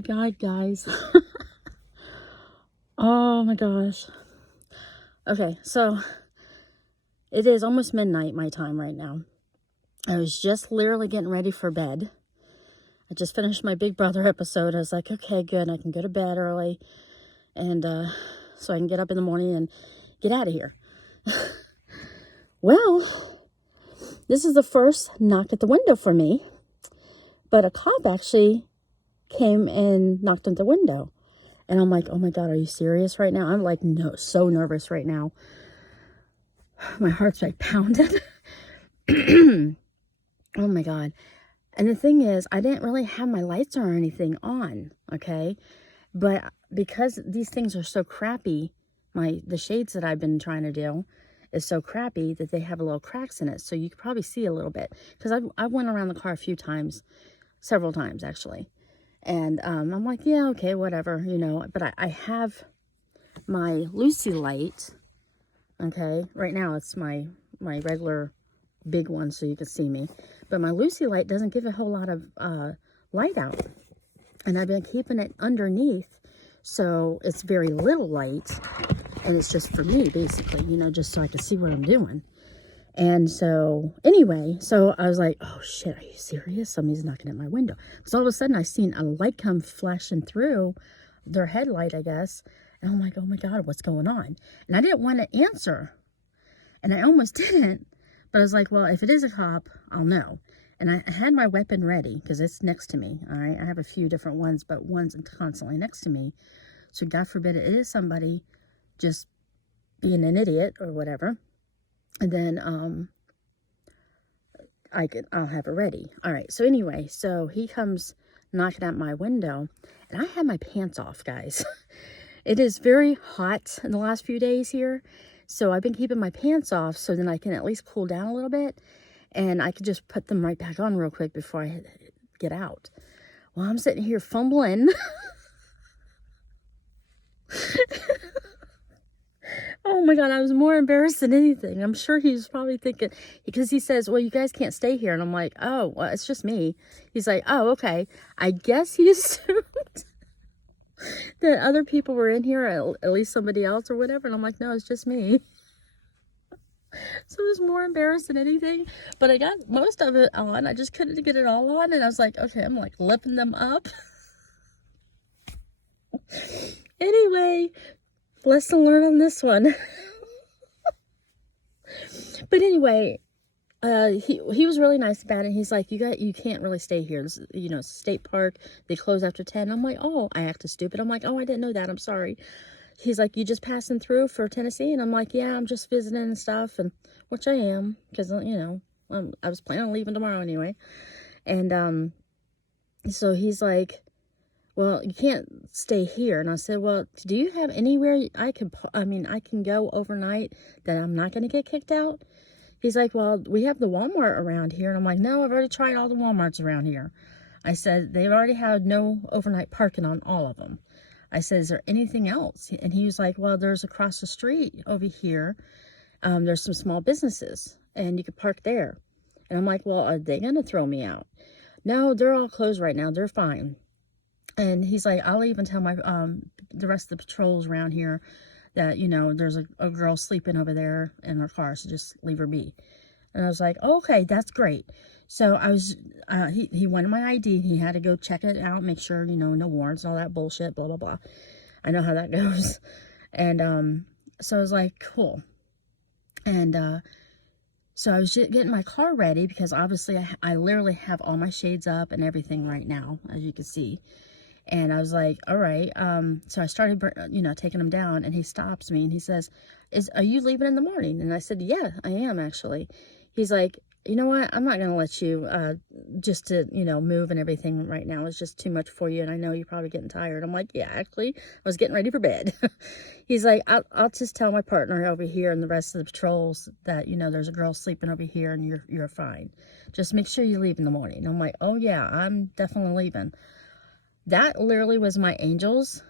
God, guys. Oh my gosh. Okay, so it is almost midnight my time right now. I was just literally getting ready for bed. I just finished my Big Brother episode. I was like, okay, good. I can go to bed early. And so I can get up in the morning and get out of here. Well, this is the first knock at the window for me. But a cop actually came and knocked on the window. And I'm like, oh my God, are you serious right now? I'm like, no, so nervous right now. My heart's like pounding. Oh my God. And the thing is, I didn't really have my lights or anything on, okay? But because these things are so crappy, the shades that I've been trying to do is so crappy that they have a little cracks in it. So you can probably see a little bit. Because I went around the car a few times, several times actually. And I'm like, yeah, okay, whatever, you know. But I have my Lucy light, okay? Right now it's my regular big one so you can see me. But my Lucy light doesn't give a whole lot of light out. And I've been keeping it underneath, so it's very little light. And it's just for me, basically, you know, just so I can see what I'm doing. And so, anyway, so I was like, oh shit, are you serious? Somebody's knocking at my window. Because all of a sudden I seen a light come flashing through their headlight, I guess. And I'm like, oh my God, what's going on? And I didn't want to answer. And I almost didn't. But I was like, well, if it is a cop, I'll know. And I had my weapon ready because it's next to me. All right. I have a few different ones, but one's constantly next to me. So God forbid it is somebody just being an idiot or whatever. And then I'll have it ready. All right. So anyway, so he comes knocking at my window, and I have my pants off, guys. It is very hot in the last few days here. So I've been keeping my pants off so then I can at least cool down a little bit. And I could just put them right back on real quick before I get out. Well, I'm sitting here fumbling. Oh my God, I was more embarrassed than anything. I'm sure he was probably thinking, because he says, well, you guys can't stay here. And I'm like, oh, well, it's just me. He's like, oh, okay. I guess he assumed that other people were in here, at least somebody else or whatever. And I'm like, no, it's just me. So it was more embarrassed than anything. But I got most of it on. I just couldn't get it all on. And I was like, okay, I'm like lifting them up. Anyway, lesson learned on this one. But anyway, he was really nice about it. He's like, you can't really stay here. This is, you know, state park. They close after 10. I'm like, oh, I acted stupid. I'm like, oh, I didn't know that. I'm sorry. He's like, you just passing through for Tennessee? And I'm like, yeah, I'm just visiting and stuff, and which I am, because, you know, I was planning on leaving tomorrow anyway. And so he's like, well, you can't stay here. And I said, well, do you have anywhere I can go overnight that I'm not going to get kicked out? He's like, well, we have the Walmart around here. And I'm like, no, I've already tried all the Walmarts around here. I said, they've already had no overnight parking on all of them. I said, is there anything else? And he was like, well, there's across the street over here. There's some small businesses and you could park there. And I'm like, well, are they going to throw me out? No, they're all closed right now. They're fine. And he's like, I'll even tell my the rest of the patrols around here that, you know, there's a girl sleeping over there in her car, so just leave her be. And I was like, oh, okay, that's great. So I was, he wanted my ID. He had to go check it out, make sure, you know, no warrants and all that bullshit, blah, blah, blah. I know how that goes. And so I was like, cool. And so I was just getting my car ready because obviously I literally have all my shades up and everything right now, as you can see. And I was like, all right. So I started, you know, taking him down, and he stops me and he says, are you leaving in the morning? And I said, yeah, I am actually. He's like, you know what? I'm not going to let you, just to, you know, move and everything right now. It's just too much for you. And I know you're probably getting tired. I'm like, yeah, actually, I was getting ready for bed. He's like, I'll just tell my partner over here and the rest of the patrols that, you know, there's a girl sleeping over here and you're fine. Just make sure you leave in the morning. I'm like, oh yeah, I'm definitely leaving. That literally was my angels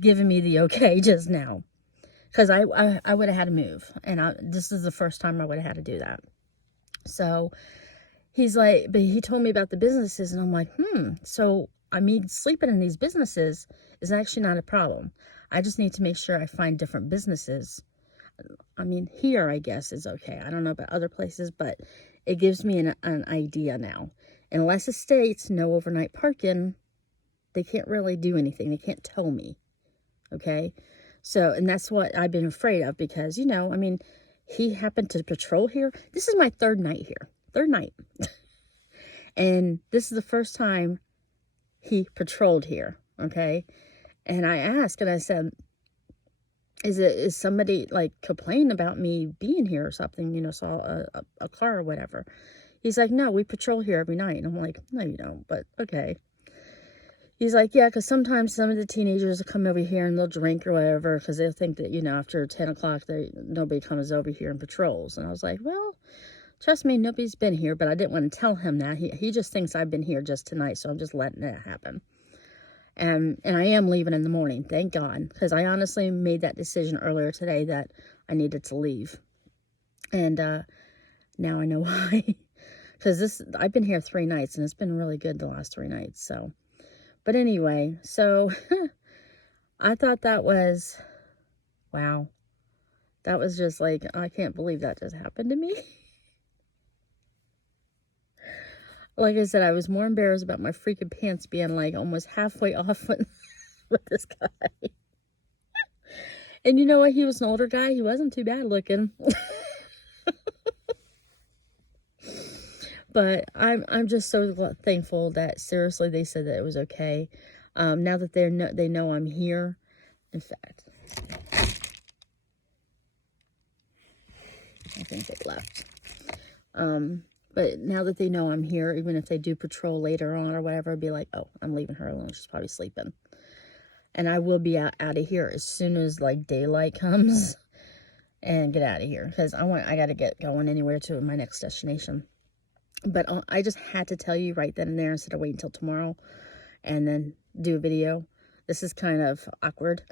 giving me the okay just now. Because I would have had to move. And this is the first time I would have had to do that. So he's like, but he told me about the businesses. And I'm like, so mean, sleeping in these businesses is actually not a problem. I just need to make sure I find different businesses. I mean, here, I guess, is okay. I don't know about other places, but it gives me an idea now. Unless it states no overnight parking, they can't really do anything. They can't tow me, okay? So, and that's what I've been afraid of because, you know, I mean, he happened to patrol here. This is my third night here. Third night. And this is the first time he patrolled here, okay? And I asked, and I said, is somebody, like, complaining about me being here or something, you know, saw a car or whatever. He's like, no, we patrol here every night. And I'm like, no, you don't, but okay. He's like, yeah, because sometimes some of the teenagers will come over here and they'll drink or whatever because they'll think that, you know, after 10 o'clock, nobody comes over here and patrols. And I was like, well, trust me, nobody's been here, but I didn't want to tell him that. He just thinks I've been here just tonight, so I'm just letting that happen. And I am leaving in the morning, thank God, because I honestly made that decision earlier today that I needed to leave. And now I know why. Because I've been here 3 nights, and it's been really good the last 3 nights, so... But anyway, so I thought that was, wow. That was just like, I can't believe that just happened to me. Like I said, I was more embarrassed about my freaking pants being like almost halfway off with this guy. And you know what? He was an older guy. He wasn't too bad looking. But I'm just so thankful that seriously they said that it was okay. Now that they know I'm here. In fact, I think they left. But now that they know I'm here, even if they do patrol later on or whatever, I'd be like, oh, I'm leaving her alone. She's probably sleeping. And I will be out of here as soon as like daylight comes and get out of here because I got to get going anywhere to my next destination. But I just had to tell you right then and there instead of waiting until tomorrow and then do a video. This is kind of awkward.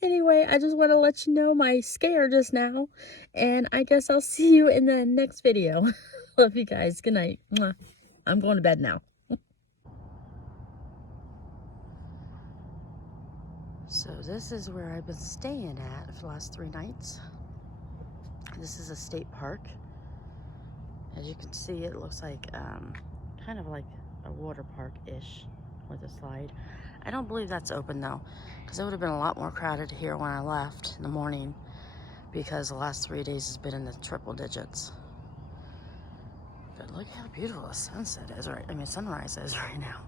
Anyway, I just want to let you know my scare just now. And I guess I'll see you in the next video. Love you guys. Good night. Mwah. I'm going to bed now. So this is where I've been staying at for the last 3 nights. This is a state park. As you can see, it looks like kind of like a water park-ish with a slide. I don't believe that's open though, because it would have been a lot more crowded here when I left in the morning because the last 3 days has been in the triple digits. But look how beautiful the sunset is sunrise is right now.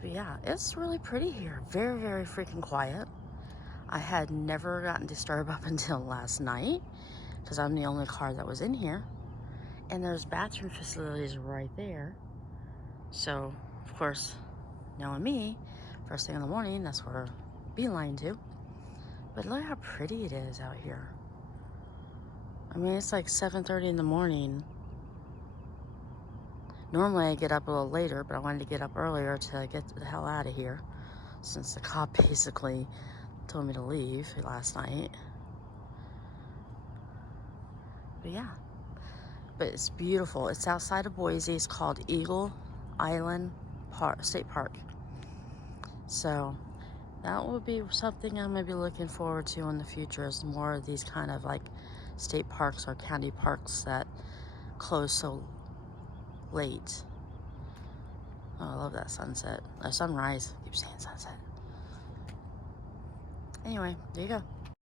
But yeah, it's really pretty here. Very, very freaking quiet. I had never gotten disturbed up until last night because I'm the only car that was in here. And there's bathroom facilities right there. So, of course, knowing me, first thing in the morning, that's where beeline to. But look how pretty it is out here. I mean, it's like 7:30 in the morning. Normally I get up a little later, but I wanted to get up earlier to get the hell out of here since the cop basically told me to leave last night. But yeah, but it's beautiful. It's outside of Boise. It's called Eagle Island State Park. So that will be something I'm going to be looking forward to in the future, is more of these kind of like state parks or county parks that close so late. Oh, I love that sunset. Sunrise. I keep saying sunset. Anyway, there you go.